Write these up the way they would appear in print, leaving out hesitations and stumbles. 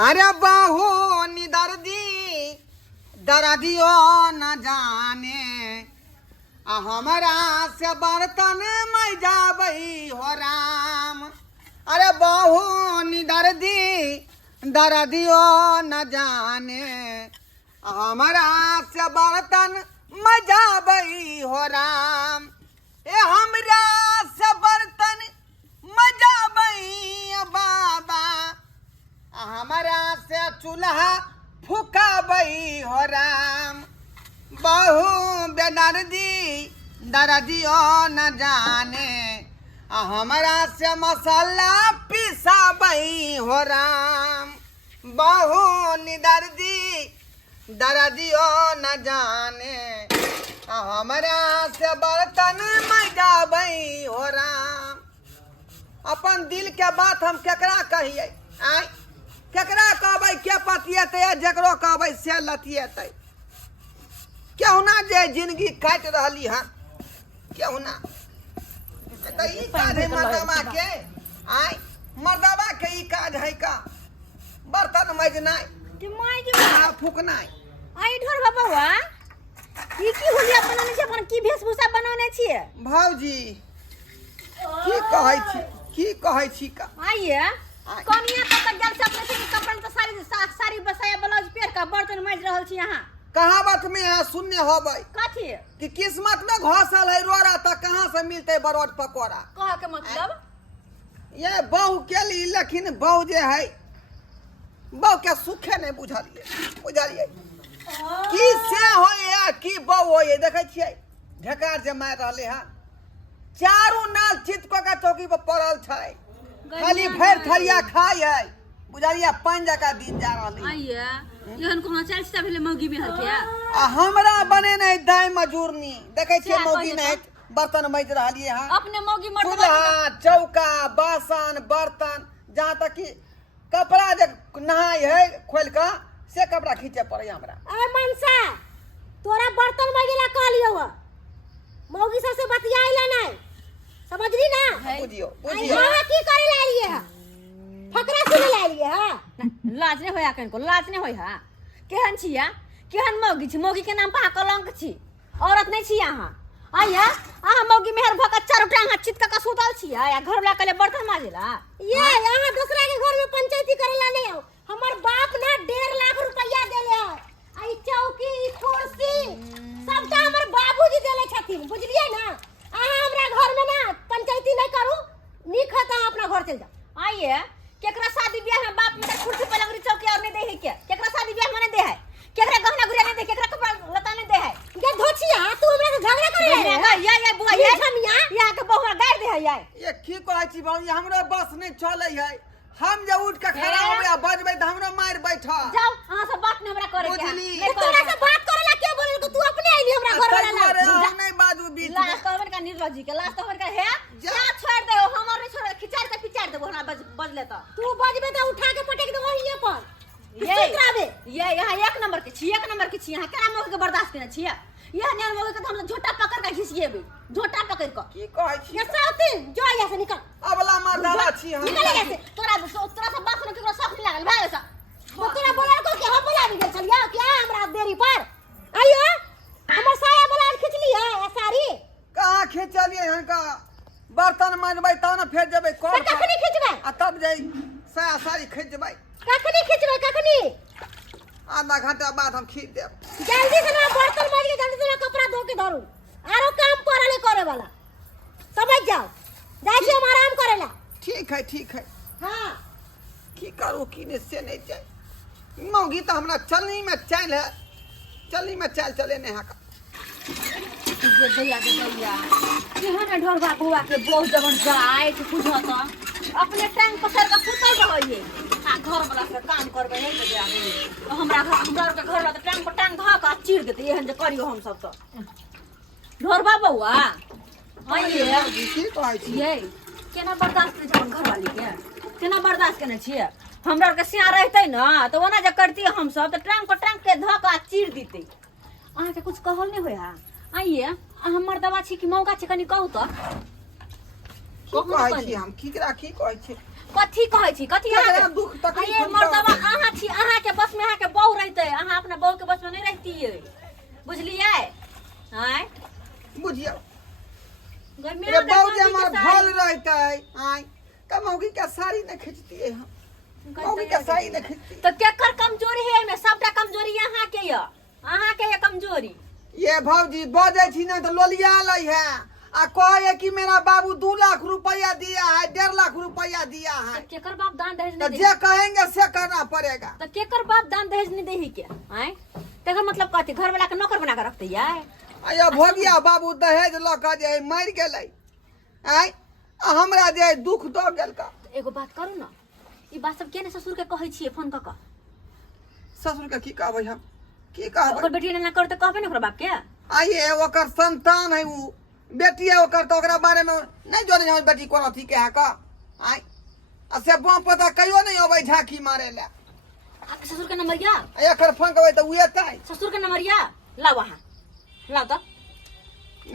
अरे बहू निदर्दी दर्दियो न जाने हमारा से बर्तन मैं जाबई हो राम। अरे बहू निदर्दी दर्दियो न जाने हमारा से बर्तन मैं जाबई हो राम। ए हमरा से बर्तन मैं जाबई बाबा हमारा से चूल्हा फुकाबई हो राम। बहु बेदर्दी दर्दियो न जाने हमारा से मसाला पिसाबई हो राम। बहु निदर्दी दर्दियो न जाने हमारा से बर्तन मजाबई हो राम। अपन दिल के बात हम केकरा कहिए आय केकरा कहबै के पतियेतै जकरो कहबै से लतियेतै। केहुना जे जिंदगी काटि रहली हन केहुना त ई काज है मर्दवा के आय मर्दवा के ई काज है का बर्तन मजनाइ फूकनाइ। आई ढोर बाबा ई की होलिया बनाने छै अपन की वेशभूषा बनाने छियै भौजी की कहै छी का आइए कनिया तक गेल से अपने से कपड़ा त साड़ी बसाया ब्लाउज पेर का बर्तन माज रहल छी यहां कहावत में यहाँ शून्य होबै कथी कि किस्मत में घोसल है रोरा त कहां से मिलते बरोड पकोड़ा। कह के मतलब ये बहू के ली लेकिन बहू जे है बहू के सुखे नहीं बुझलिए की से होए की बहू होए देखे छियै ढेकार जे मार रहले है चारू नाल चित को के चौकी पर पड़ल छै खाली भर थरिया खाय है बुझलिए पान जका दिन जा रहले आइए एहन कोनो चाल से भेले मौगी में हर के हमरा बने नहीं दाई मजूरनी देखे छियै मौगी नहीं बर्तन मज रहलिए है अपने मौगी मर्द चूल्हा चौका बासन बर्तन जहाँ तक कि कपड़ा जे नहाय है खोल का से कपड़ा खींचे पड़े हमरा। अरे मनसा तोरा बर्तन मजेला कहलियो मौगी से बतियाइला नहीं समझली ना बुझियो यहाँ की करे ला लिए फकरा सुने ला लिए लाज नहीं होया कनको लाज नहीं होय हा केहन छिया केहन मौगी छी मौगी के नाम पर कलंक छी औरत नहीं छी यहाँ आइया आ मौगी मेहर भक चारो टांग चित का सुतल छी आ घर वाला कले बर्तन माजेला ये यहाँ दूसरा के घर में पंचायती करेला नहीं हो हमर बाप ना 1.5 लाख रुपया देले है आई चौकी कुर्सी सबटा हमर बाबूजी देले छथिन बुझलिए ना अहाँ हमरा घर में ना पंचायती नहीं करू निक है त अपना घर चल जाओ। आइए केकरा शादी ब्याह में बाप में कुर्सी पे लगरी चौकी और नहीं दे है क्या केकरा शादी ब्याह में नहीं दे है केकरा गहना गुड़िया नहीं दे केकरा कपड़ा लता नहीं दे है ये धोछिया तू हमरा के झगड़ा करे है या बुआ ये छमिया या के बहुआ गाड़ दे है ये की कहै छी भौजी हमरो बस नहीं चले है हम जे उठ के खड़ा होबे बजबै त हमरो मार बैठा जाओ हां से बात नहीं हमरा करे के बुझली तोरा से बात करेला के बोलल को तू अपने आइली हमरा घर वाला हम नहीं बाजू बीच में लास्ट हमर का निर्लजी के लास्ट हमर का है क्या छोड़ दे हमर नहीं छोड़ खिचार के पिचार दे हमरा बजले त तू बजबे त उठा के पटक दे वही पर ये यहाँ एक नंबर के छी यहाँ केना मौके के बर्दाश्त करने छी यह न्यान मौके के हम झोटा पकड़ के घिसिएबे झोटा पकड़ के की कहै छी ये साउथी जो यहाँ से निकल अबला मर्दावा छी हम निकल यहाँ से तोरा से बात सुन के शौक नहीं लागल भाग ऐसा तो तोरा बोलल को के हम बोला भी गेल छलिया क्या हमरा देरी पर आइयो हमर साया बोला खींच ली है साड़ी कहां खींचलिए हन का बर्तन मांजबै त न फेर जेबै कोन कखनी खींचबै आ तब जाई साया साड़ी खींच जेबै कखनी खींचबै कखनी आधा घंटा बाद हम खींच देब जल्दी से ना बर्तन मांज के जल्दी से कपड़ा धो के धरू आरो काम परले करे वाला समझ जाओ जाई छी हम आराम करेला ठीक है हां की करू की ने से नहीं जाए मौगी तो हमरा चलनी में चल है चलनी में चले नहीं हा ये भैया केहन ढोर बाबूआ के बहुत जवन जाए के पूछो तो अपने टांग पकड़ के सुतल रहिए आ घर वाला से काम करबे है तो आगे हमरा के घर वाला टांग पर टांग धा के चीर देते एहन जे करियो हम सब तो ढोर बाबूआ आइए की कहै छी ये केना बर्दाश्त करे अपन घर वाली के केना बर्दाश्त करने छिए हमरा के सिया रहते ना तो ओना जे करती हम सब तो टांग पर टांग के धा के चीर देते अहाँ के कुछ कहल नहीं होया आइए हमर दवा छी कि मौका छी कनी कहू तो की कहै छी हम की कहै छी कथी कहै छी कथी दुख तकलीफ ये मर्दवा अहाँ जैतिए बुझलिए हैं बुझियो घर में रे आधा बाबूजी बांधी के हमार साड़ी। भल रहते आई त मौगी के साड़ी न खींचती है हम मौगी के साड़ी न खींचती तो केकर कमजोरी है में सबटा कमजोरी यहाँ के ये अहाँ के ये कमजोरी ये भौजी बजे छी न तो लोलिया लै है आ कहे कि मेरा बाबू 2 लाख रुपया दिया है 1.5 लाख रुपया दिया है तो केकर बाप दान दहेज तो नहीं जे कहेंगे से करना पड़ेगा तो केकर बाप दान दहेज नहीं देही के हैं तेकर मतलब कथी घर वाला के नौकर बना के रखते है अया भोगिया बाबू दहेज ल के जे मर गेलै आई आ हमरा जे दुख द गेल का एगो बात करू ना ई बात सब केने ससुर के कहै छिए फोन क ससुर के की कहबै हम की कहबै ओकर बेटी ने ना करते कहबे ना ओकर बाप के आइए ओकर संतान है उ बेटी है ओकर तो ओकरा बारे में नहीं जाने हम बेटी कोन अथी के है का आई आ से बाप पता कहियो नहीं अबै झांकी मारे ले आपके ससुर के नंबरिया एकर फोन करबै त उ एतै ससुर के नंबरिया लाओ वहां लाओ तो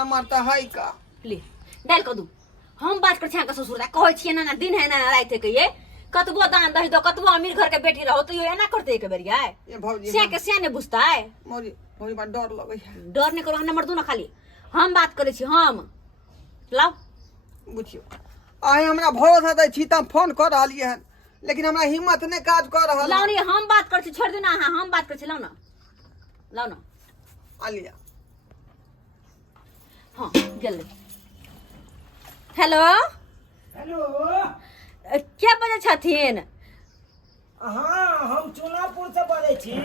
नंबर त है का ले डाल कर दू हम बात कर छिया के ससुर दा कहै छिए ना दिन है ना रात है के ये कतबो दान दहेज दो कतबो अमीर घर के बेटी रहो तो ये एना करते एक बेरिया ये भौजी से के से ने बुझता है मोरी मोरी बा डर लगै है डर नहीं करो नंबर दू ना खाली हम बात करे छी हम लाओ बुझियो आइ हमरा भरोसा दै छी त फोन कर रहलिए हन लेकिन हमरा हिम्मत नहीं काज कर रहल लाओ नहीं हम बात कर छी छोड़ देना हां हम बात कर छी लाओ ना आलिया हां गेल हेलो हेलो क्या बजे छथिन हाँ हम चुनापुर से बोले छी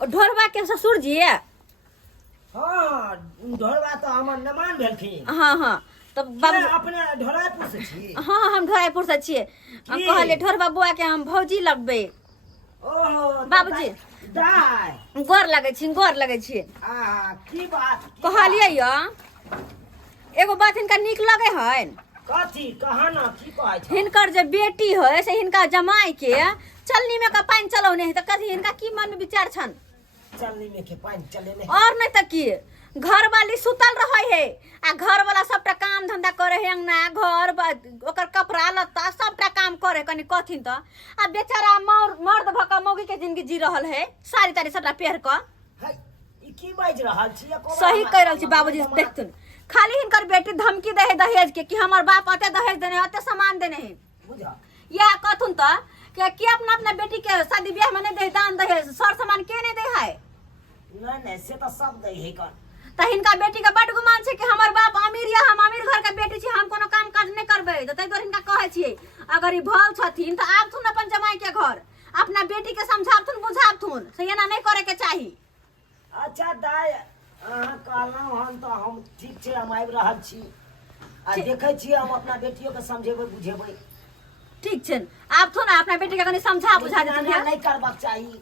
ढोरबा के ससुर जी हाँ ढोलबा तो हमर नमान भेलखिन हाँ तो बाबू अपने ढोलापुर से छी हाँ हम ढोराईपुर से छिए की? कहले ढोरबा बुआ के हम भौजी लगबे ओहो तो बाबूजी। दाय गोर लगे छी की बात कहलिए य एगो बात हिनका नीक लगे हन कथी कहा ना की कहै छै हिनकर जे बेटी है से हिनका जमाई के चलनी में का पानी चलौने है तो कथी हिनका की मन में विचार छन चलनी में के पानी चले ने और नहीं तो की घर वाली सुतल रहे है आ घर वाला सबटा काम धंधा करे है अंगना घर ओकर कपड़ा लत्ता सबटा काम करे कनी कथिन तो आ बेचारा मर्द भका मौगी के जिंदगी जी रहल है सारी तारी सबटा पेहर क है ई की बाज रहल छी सही कह रहल छी बाबूजी देखथुन खाली हिनकर बेटी धमकी दे है दहेज के कि हमर बाप अते दहेज देने अते सामान देने है बुझा यह कथुन तो कि अपना अपना बेटी के शादी ब्याह में नहीं दे दान दहेज सर सामान के नहीं दे है नहीं से तो सब दे है कर त हिनका बेटी के बड गुमान छै कि हमर बाप अमीर या हम अमीर घर के बेटी छी हम कोनो काम काज नहीं करबे त तै हिनका कहै छियै अगर ई भल छथिन त आबथुन अपन जमाई के घर अपना बेटी के समझाबथुन बुझाबथुन से एना नहीं करे के चाही अच्छा दाय अहाँ कहलहुँ हन तो हम ठीक छै हम आबि रहल छी आ देखै छी हम अपना बेटियों के समझेबै बुझेबै ठीक छै आबथुन अपना बेटी के कनी समझा बुझा लेकिन देथुन एना नहीं करबाक चाही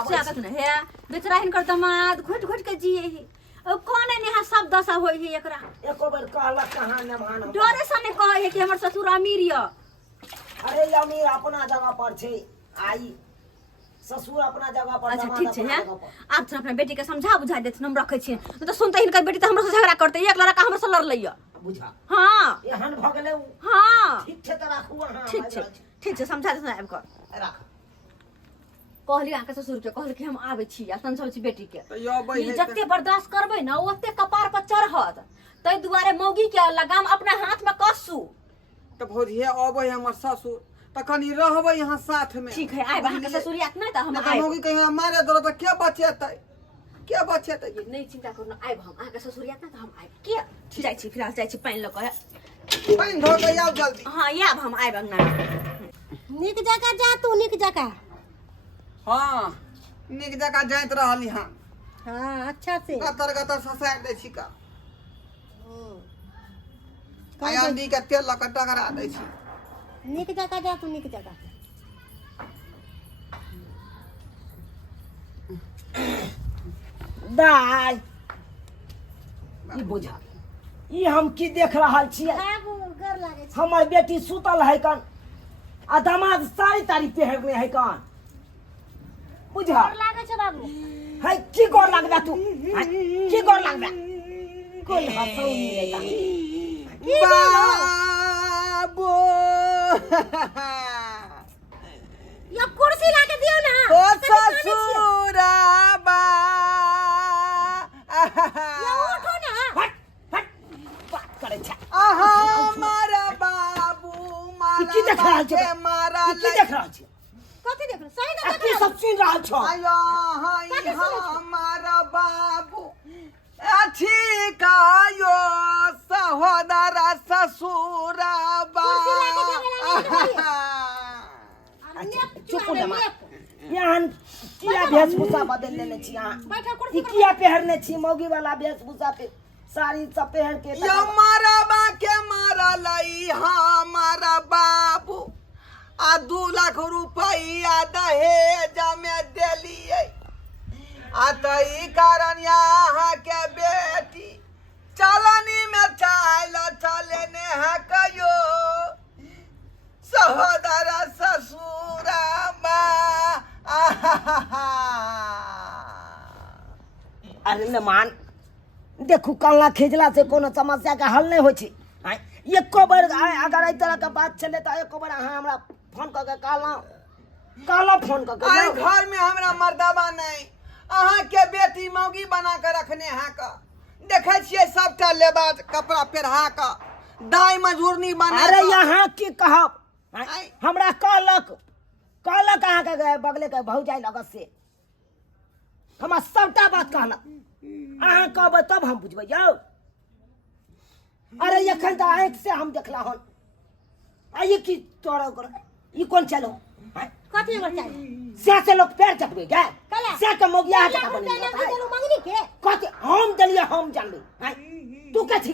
आबै से कथुन हे बेचारा हिनकर दमाद घुट घुट के जिए है ओ कोन नेहा सब दशा होई है एकरा एको बेर कहलक कहाँ न मान डरे से नहीं कहे है कि हमर ससुर अमीर य अरे अमीर अपना जगह पर छै आई ससुर अपना जगह पर अच्छा दामाद ठीक छै अपना हैं जगह पर। आप तो अपना बेटी के समझा बुझा देथिन हम रखै छी नहीं तो सुनते हिनकर बेटी तो हमरो से झगड़ा करते एक लड़का हमरो से लड़ लैया बुझा हां एहन भ गेलै उ। हां ठीक छै त राखू अहाँ ठीक छै समझा देथिन आबि कर राख कहली आके ससुर के कहल कि हम आबै छी आ समझाबै छी बेटी के तो यो बहिन ई जते बर्दाश्त करबै ना ओते कपार पर चढ़त तै दुआरे मौगी के लगाम अपना हाथ में कसू तो भौजी अबै हमर ससुर त कनी रहबै यहाँ साथ में ठीक है आइ अहाँके ससुरियात नहीं त हम नहीं तो आइ मौगी कहीं मारे दरो तो क्या बचेतै नहीं चिंता करू आइ हम अहाँके ससुरियात नहीं त हम आइ के जाइ छी फिलहाल जाइ छी पानी ल के पानी धो के आउ जल्दी हां याब हम आइ अंगना निक जगह जा तू निक जगह हाँ निक जगह जाइत रहली हाँ हाँ अच्छा से गतर ससार दै छी का आंधी के तेल लऽ के टकरा दै छी निक जगह जा तू निक जगह दाय ई बुझा ई हम की देख रहल छियै बाबू गर लागे छै हमर बेटी सुतल है कन आ दामाद सारी तारी पेहरने है कन बुझा गर लागे छै बाबू है की गोर लगबे तू हैं? की गोर लगबे कोई हंसौ नहीं बाबू या कुर्सी लाके दियो ना ओ ससुरा बा सुन रहा छो आयो हाय हमारा बाबू अच्छी कायो सहोदर ससुरा बा चुप हो जा यहाँ किया वेशभूषा बदल लेने छी यहाँ ई किया पहरने छी मौगी वाला वेशभूषा पे साड़ी सब पहन के यो मारा बा के मारा लई हमारा बाबू आ 2 लाख रुपया दहेज में देलिए आ तो ई कारण यहाँ के बेटी चलनी में चले ने है कयो सहोदर ससुरा अरे मेहमान देखू कल्ला खिजला से कोनो समस्या का हल नहीं हो छी एको बार अगर एहि तरह के बात चले तो एको बार अहाँ हमरा फोन क के कहला फोन क के घर में हमरा मर्दाबा नहीं अहाँ के बेटी मौगी बना के रखने हैं का देखे छिए सबटा लेबा कपड़ा पहिरा का दाई मजूरनी बना अरे यहाँ की कहब हमरा कहलक अहाँ के बगले के भौजाई लगत से हमरा सबटा बात कहलक अहाँ कहबै तब हम बुझबै यौ अरे एखन तऽ आँखि से हम देखला हन ये की तोरा ओकर ई कोन चलो कथी हमर चाहिए से लोग पैर चटबे गे कला से के मोगिया के जका बने देलू मंगनी के कथी हम देलिए हम जानबै तू के छी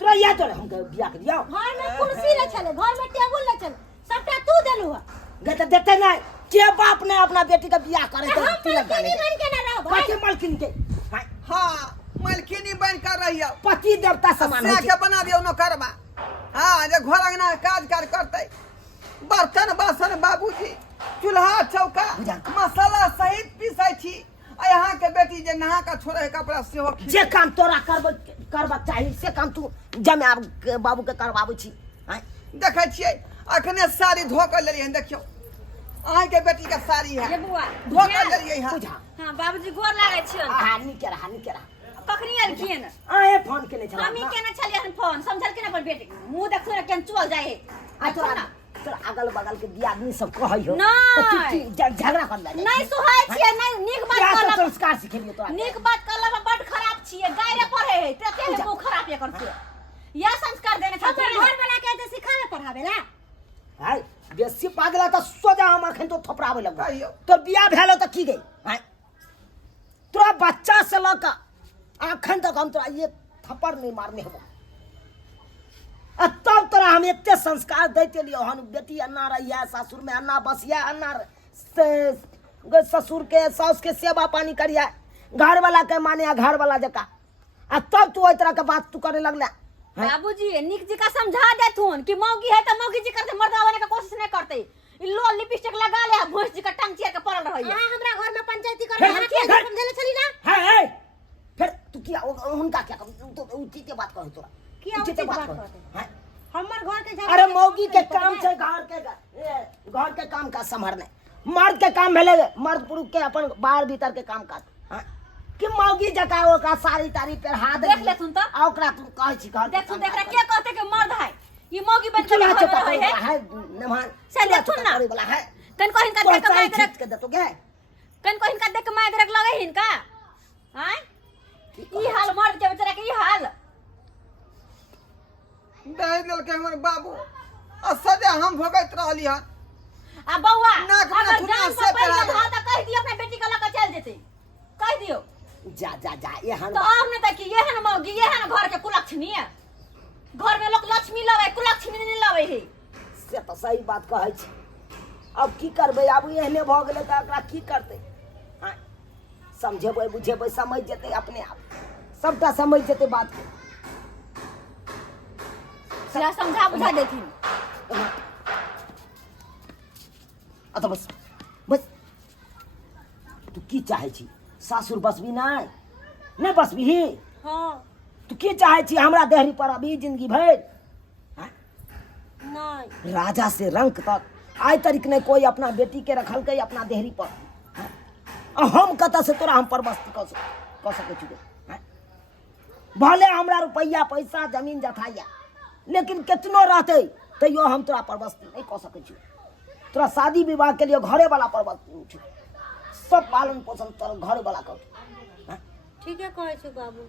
तोरा याद तोरे हम बियाह के दियौ घर में कुर्सी न चले घर में टेबुल न चले सबटा तू देलू गे त देते नहीं के बाप ने अपना बेटी का बियाह करे हम मालकिनी बन के न रहो कथी मालकिन के हाँ मालकिनी बन कर रहियो पति देवता समान से के बना दियो नौकरबा हाँ जे घर अंगना काज करते बर्तन बासन बाबूजी चूल्हा चौका मसाला सहित पीसै छी आ यहाँ के बेटी जे नहा के छोड़े कपड़ा सेहो जे काम तोरा करबा चाहिए से काम तू जमे बाबू के करबाबै छी देखे छियै अखने साड़ी धो के लेलिए देखियो अहाँ के बेटी के साड़ी है ये बुआ धो के लेलिए हां हां बाबूजी गोर लागै छियन हां निकेरा कखनी अलखिन आए फोन केने छला हमी केने छलिए हन फोन समझल के न पर बेटी मुंह देखो न केन चल जाए है आ तोरा अगल बगल के दियादनी सब कहै हो नहीं झगड़ा कर ले नहीं सुहाय छिए नहीं नीक बात क्या कहला संस्कार सिखेलिए तोरा नीक बात कहला में बड खराब छिए गायरे पढ़े है ते के मुंह खराब ये करते या संस्कार देने हमर छथिन घर वाला के त सिखावे पढ़ावेला हाय बेसी पागला त सोजा हम अखन तो थपरावे लगबो कहियो तो बियाह भेलो त की गई हाय तोरा बच्चा से लक अखन तक हम तोरा ये थप्पड़ नहीं मारने हो तब तोरा हम एते संस्कार दैते लियो हन बेटी अन्ना रहिया ससुर में अन्ना बसिया अन्ना ससुर के सास के सेवा पानी करिया घर वाला के माने घर वाला जका आ तब तू ओइ तरह के बात तू करे लगला बाबूजी निक जी का समझा देथुन कि मौगी है त मौगी जी करते मर्दा बने का कोशिश नहीं करते इ लो लिपस्टिक लगा ले भोंस जी का टांग चिया के पड़ल रहई हां हमरा घर में पंचायती करे समझले छली ना है फिर तू क्या उनका क्या तो उचित बात कह तोरा क्या उचित बात कहते हमर घर के अरे मौगी के काम छै घर के काम का संभालने मर्द के काम भेले मर्द पुरुष के अपन बाहर भीतर के काम काज कि मौगी जका ओका साड़ी तारी पे हाथ देख लेथुन त आ ओकरा तू कहै छी घर देखथुन देखरा के कहते के मर्द है ये मौगी बन के चला है नमान से देखथुन ना वाला है कन को हिनका देख के माय देख के देतो के कन को हिनका देख के माय देख लगे हिनका हैं ई हाल मर्द के बेचारा के ई हाल दे देल के हमर बाबू आ सजा हम भोगैत रहली हन आ बौआ नाक में अगर थुना जान से से पहले पहरा था त कह दियो अपने बेटी का लगा चल जेते कह दियो जा एहन तो और नहीं तक ये है ना मौगी ये है ना घर के कुलक्ष्मी है घर में लोग लक्ष्मी लवे कुलक्ष्मी नहीं लवे है से तो सही बात कहै छी अब की करबै आब एहने भ गेलै त एकरा की करतै समझेबै बुझेबै समझ जेतै अपने आप सबटा समझ जेतै बात क्या समझा बुझा देथिन अत बस तू की चाहे छी सासुर बसबी नहीं बसबी हां तू की चाहे छी हमरा देहरी पर अभी जिंदगी भर नहीं राजा से रंक तक आज तरीक नहीं कोई अपना बेटी के रखल के अपना देहरी पर हम कत से तोरा हम परबस्ती कह सके छी भले हमरा रुपया पैसा जमीन जथाया लेकिन कितनो रहते तैयो हम तोरा परबस्ती नहीं कह सके छी तोरा शादी विवाह के लिए घरे वाला पर उठ सब पालन पोषण तोरा घरे वाला कर। हाँ? ठीक है कहै छै बाबू,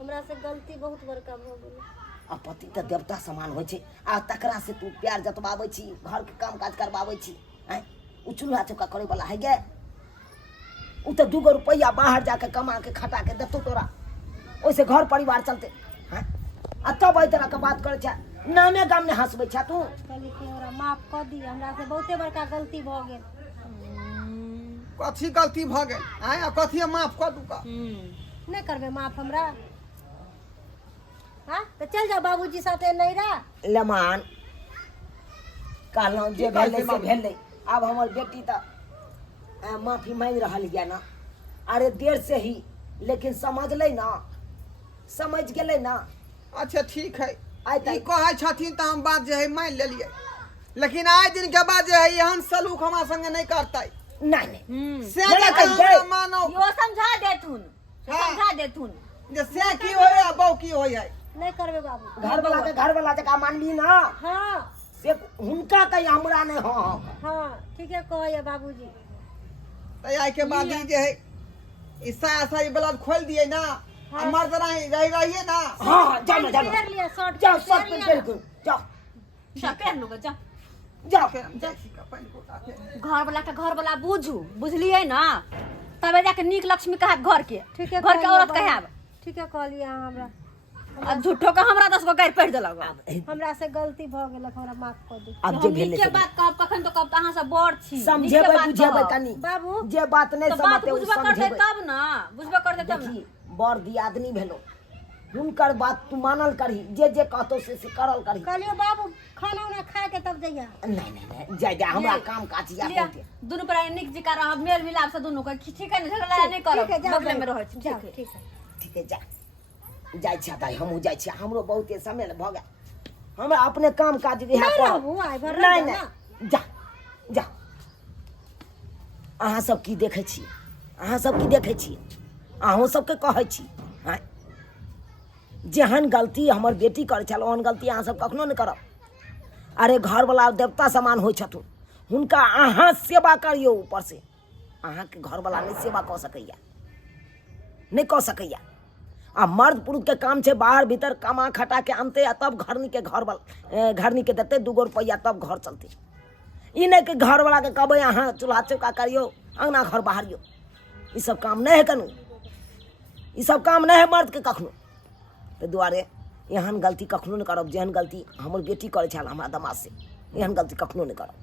हमरा से गलती बहुत बड़का भ गेलै। आ पति तऽ देवता समान होइ छै, आ तकरा से तू प्यार जतबाबै छी, घर के काम काज करबाबै छी। हैं? उ चूल्हा चौका करे वाला है गे? उ तऽ 2 रुपया बाहर जाके कमा के खटा के देतौ तोरा, ओइसे घर परिवार चलते। हैं? आ तब एहि तरह के बात करे छै, नामे गाम ने हंसबै छै तू। कहली कि हमरा माफ कऽ दी, हमरा से बहुते बड़का गलती भ गेल। कथी गलती भऽ गेल आय आ कथी माफ कऽ दू का? नहीं करबे माफ हमरा? हाँ तो चल जाओ बाबूजी साथे नैरा। लेमान कहलहुँ जे भेलै से भेलै, आब हमर बेटी तऽ माफी मांगि रहल यऽ ना। अरे देर से ही लेकिन समझलै ना, समझ गेलै ना। अच्छा ठीक है, आइ ई कहै छथिन तऽ हम बात जे है मान लेलियै, लेकिन आइ दिन के बाद जे है एहन सलूक हमरा संगे नहीं करतै। नहीं नहीं से नहीं जे कहियै। हमरा मानो यो समझा देथुन, हाँ। समझा देथुन। जे से की होय है बहु की होय है। नहीं करबे बाबू। घर वाला जका मानबी ना, हाँ से हुनका कही हमरा नहीं। हाँ हाँ ठीक है कहैया बाबूजी। तो आइ के बाद ई जे है ईसा ई ब्लड खोल दिए ना, आ मर्द रहिए ना। हाँ जाओ ना, जाओ ना। पहन लिया शर्ट, जाओ सब पहन पे लिया पेड़ ना। को जाओ जा पहन लूगा, जा। जाओ। घर वाला बुझू, बुझलिए ना, तबे जाके नीक लक्ष्मी कहब घर के। ठीक है घर के कहलिए औरत बाबू। कहब। ठीक है कहलिए अहाँ हमरा, आ झूठो के हमरा 10 गो गारि पढ़ देलक। हमरा से गलती भ गेल, हमरा माफ कर दी। अब जे हम भेलै नीके से बात कहब, कखन तो कहब त अहाँ सब बड़ छी। नीके समझेबै बात बुझेबै कहब। कनी। बाबू जे बात नहीं तो बात समझते उ बुझबे करते समझेबै। तब ना, बुझबे करते तब ना। देखी बड़ दियादनी भेलो, हुनकर बात तू मानल करही, जे कहतो से करल करही। कहलियो बाबू खाना उना खा के तब जइया। नहीं नहीं नहीं जाय जा, हमरा काम काज या लिया, बहुते। दुनू प्राणी नीक जिका रहब, मेल मिलाप से दुनू के ठीक है, झगड़ा नहीं करब, ठीक है, जाओ, बगले में जाओ। रहै छी। जाओ, ठीक है। ठीक है। ठीक है जा, जाय छियै दाई, हमहूँ जाय छियै, हमरो बहुते समय भ गेल, हमरा अपने काम काज रिहा नहीं कर। रहू, आइ भर रह नहीं जाओ नहीं जा जा। अहाँ सब की देखै छी, अहाँ सब की देखै छी, अहूँ सबके कहै छी। हाँ? जेहन गलती हमर बेटी करै छल ओहन गलती अहाँ सब कखनो नहीं करब। अरे घरवाला देवता समान होइ छथुन, हुनका अहाँ सेवा करियौ। ऊपर से अहाँके घरवाला नहीं सेवा कऽ सकैया, नहीं कऽ सकैया। आ मर्द पुरुष के काम छै बाहर भीतर कमा खटा के आनते, आ तब घरनी के देते 2 रुपया, तब घर चलते। ई नहीं कि घर वाला के कहबै अहाँ चूल्हा चौका करियो, अंगना घर बहारियो। ई सब काम नहीं है कनु, ई सब काम नहीं है मर्द के कखनो। ताहि दुआरे एहन गलती कखनो नहीं करब, जेहन गलती हमर बेटी करै छल हमरा दमाद से, एहन गलती कखनो नहीं करब।